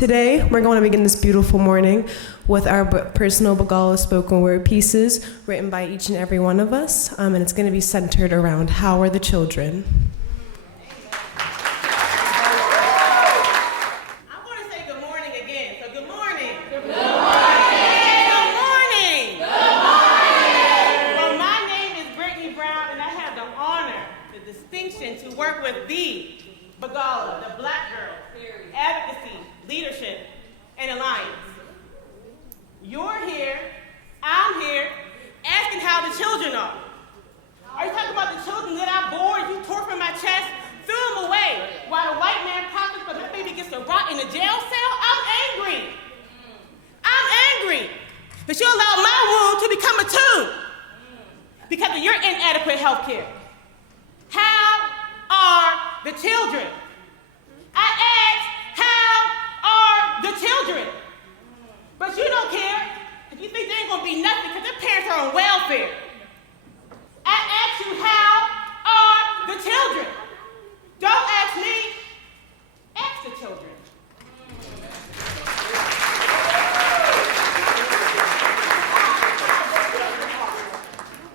Today, we're going to begin this beautiful morning with our personal BGALA spoken word pieces written by each and every one of us, and it's going to be centered around how are the children. I want to say good morning again, so good morning. Good morning. Good morning. Good morning. Well, my name is Brittany Brown, and I have the honor, the distinction to work with the BGALA, the Black Girls Advocacy, Leadership, and Alliance. You're here, I'm here, asking how the children are. Are you talking about the children that I bore, you tore from my chest, threw them away, while the white man profits for the baby gets to rot in a jail cell? I'm angry. I'm angry that you allowed my wound to become a tomb because of your inadequate health care. How are the children? I asked, how are the children? But you don't care, because you think they ain't gonna be nothing because their parents are on welfare. I asked you, how are the children? Don't ask me, ask the children.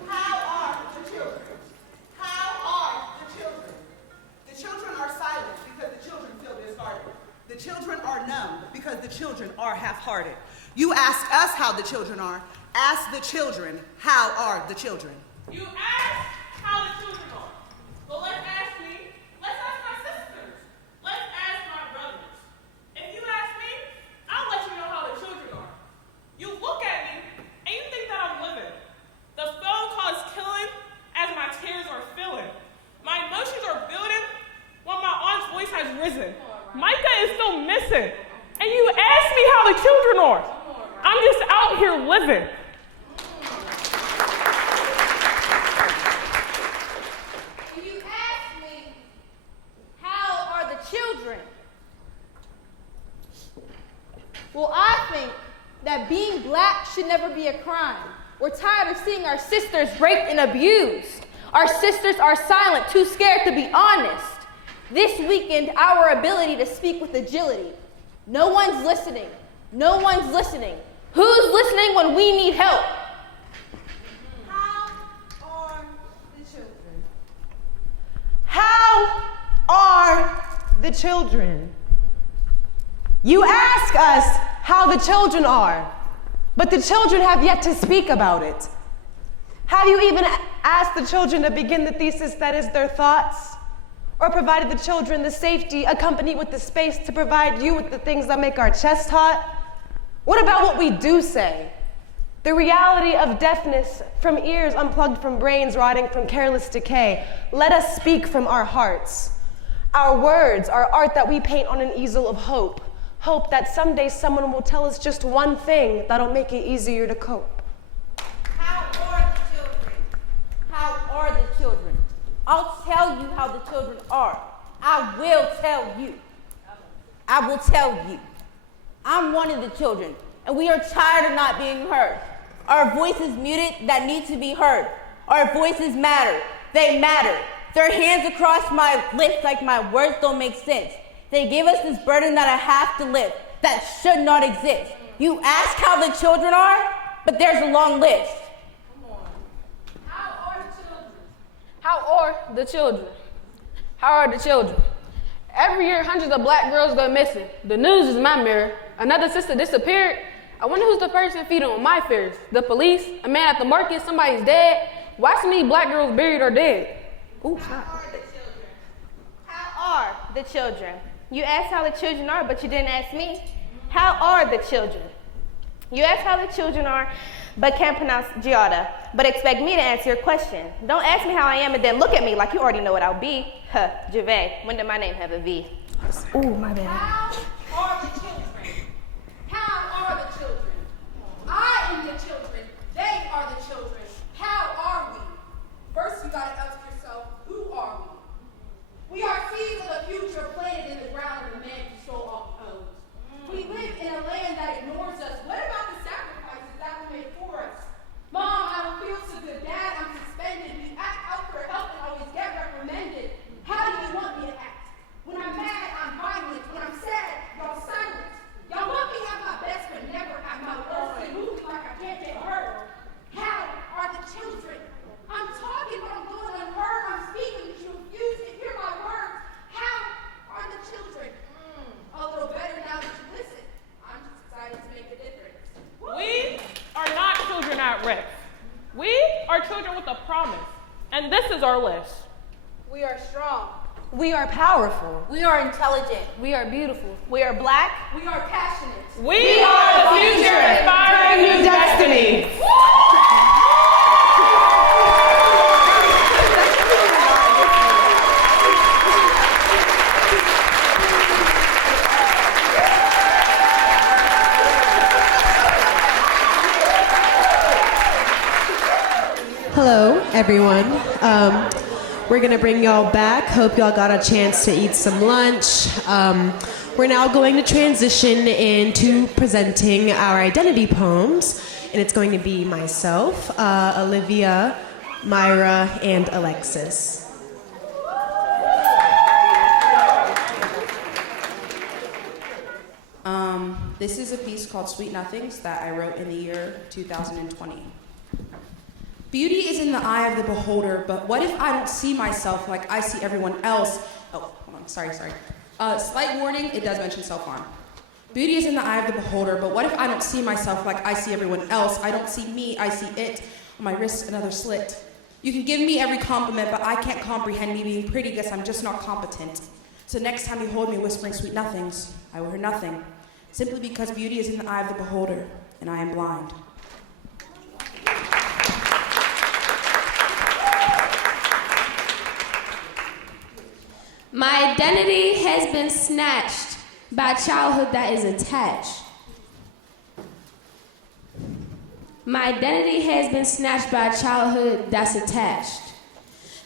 How are the children? How are the children? The children are silent because the children feel discarded. The children are numb because the children are half-hearted. You asked us how the children are. Ask the children, how are the children? You ask how the children are. But let's ask me, let's ask my sisters. Let's ask my brothers. If you ask me, I'll let you know how the children are. You look at me and you think that I'm living. The phone call is killing as my tears are filling. My emotions are building while my aunt's voice has risen. Micah is still missing. And you ask me how the children are. I'm just out here living. You ask me, how are the children? Well, I think that being black should never be a crime. We're tired of seeing our sisters raped and abused. Our sisters are silent, too scared to be honest. This weakened our ability to speak with agility. No one's listening. No one's listening. Who's listening when we need help? How are the children? How are the children? You ask us how the children are, but the children have yet to speak about it. Have you even asked the children to begin the thesis that is their thoughts? Or provided the children the safety accompanied with the space to provide you with the things that make our chest hot? What about what we do say? The reality of deafness from ears unplugged from brains rotting from careless decay. Let us speak from our hearts. Our words are art that we paint on an easel of hope. Hope that someday someone will tell us just one thing that'll make it easier to cope. How are the children? How are the children? I'll tell you how the children are. I will tell you. I will tell you. I'm one of the children, and we are tired of not being heard. Our voices muted that need to be heard. Our voices matter. They matter. Their hands across my lips like my words don't make sense. They give us this burden that I have to lift, that should not exist. You ask how the children are, but there's a long list. How are the children? How are the children? Every year, hundreds of black girls go missing. The news is my mirror. Another sister disappeared. I wonder who's the person feeding on my fears. The police? A man at the market? Somebody's dead? Why so many black girls buried or dead? Ooh, How are the children? How are the children? You asked how the children are, but you didn't ask me. How are the children? You asked how the children are, but can't pronounce BGALA, but expect me to answer your question. Don't ask me how I am and then look at me like you already know what I'll be. Huh, Javay, when did my name have a V? Ooh, my bad. How are the children? How are the children? I am the children. They are the children. How are we? First, you gotta ask yourself, who are we? We are seeds of the future planted in the ground of the man who stole all the owns. We live in a land that ignores us. What about the sacrifices that were made for us? Mom, I don't feel so good. Dad, I'm suspended. We act out for help and always get reprimanded. How do you want me to act? When I'm mad, I'm violent. When I'm sad, differences are less. We are strong. We are powerful. We are intelligent. We are beautiful. We are black. We are passionate. We are the future inspiring new destiny. Hello, everyone. We're gonna bring y'all back. Hope y'all got a chance to eat some lunch. We're now going to transition into presenting our identity poems, and it's going to be myself, Olivia, Myra, and Alexis. This is a piece called Sweet Nothings that I wrote in the year 2020. Beauty is in the eye of the beholder, but what if I don't see myself like I see everyone else? Oh, hold on, sorry. Slight warning, it does mention self-harm. Beauty is in the eye of the beholder, but what if I don't see myself like I see everyone else? I don't see me, I see it. On my wrist, another slit. You can give me every compliment, but I can't comprehend me being pretty because I'm just not competent. So next time you hold me whispering sweet nothings, I will hear nothing. Simply because beauty is in the eye of the beholder, and I am blind. My identity has been snatched by a childhood that is attached. My identity has been snatched by a childhood that's attached.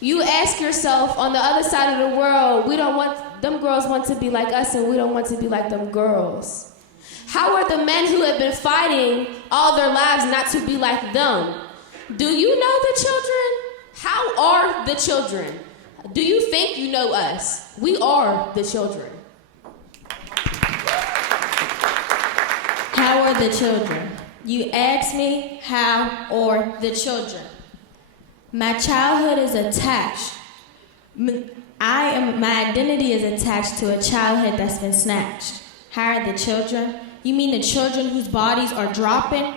You ask yourself, on the other side of the world, them girls want to be like us and we don't want to be like them girls. How are the men who have been fighting all their lives not to be like them? Do you know the children? How are the children? Do you think you know us? We are the children. How are the children? You ask me, how are the children? My childhood is attached. My identity is attached to a childhood that's been snatched. How are the children? You mean the children whose bodies are dropping?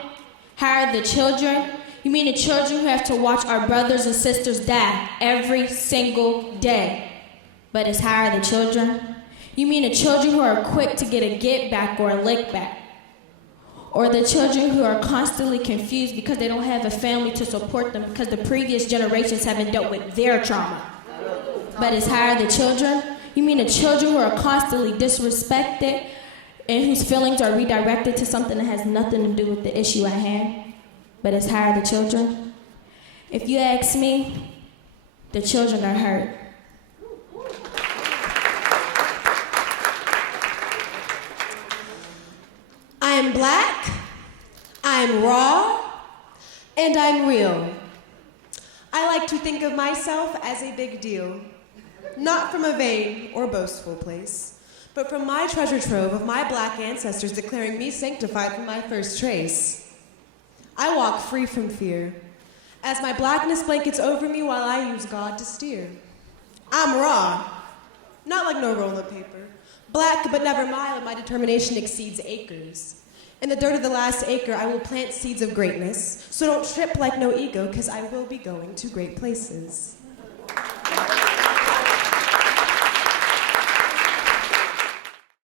How are the children? You mean the children who have to watch our brothers and sisters die every single day? But it's how are the children? You mean the children who are quick to get a get back or a lick back? Or the children who are constantly confused because they don't have a family to support them because the previous generations haven't dealt with their trauma? But it's how are the children? You mean the children who are constantly disrespected and whose feelings are redirected to something that has nothing to do with the issue at hand? But it's how are the children? If you ask me, the children are hurt. I'm black, I'm raw, and I'm real. I like to think of myself as a big deal, not from a vain or boastful place, but from my treasure trove of my black ancestors declaring me sanctified from my first trace. I walk free from fear, as my blackness blankets over me while I use God to steer. I'm raw, not like no roll of paper, black but never mild, my determination exceeds acres. In the dirt of the last acre, I will plant seeds of greatness, so don't trip like no ego, because I will be going to great places.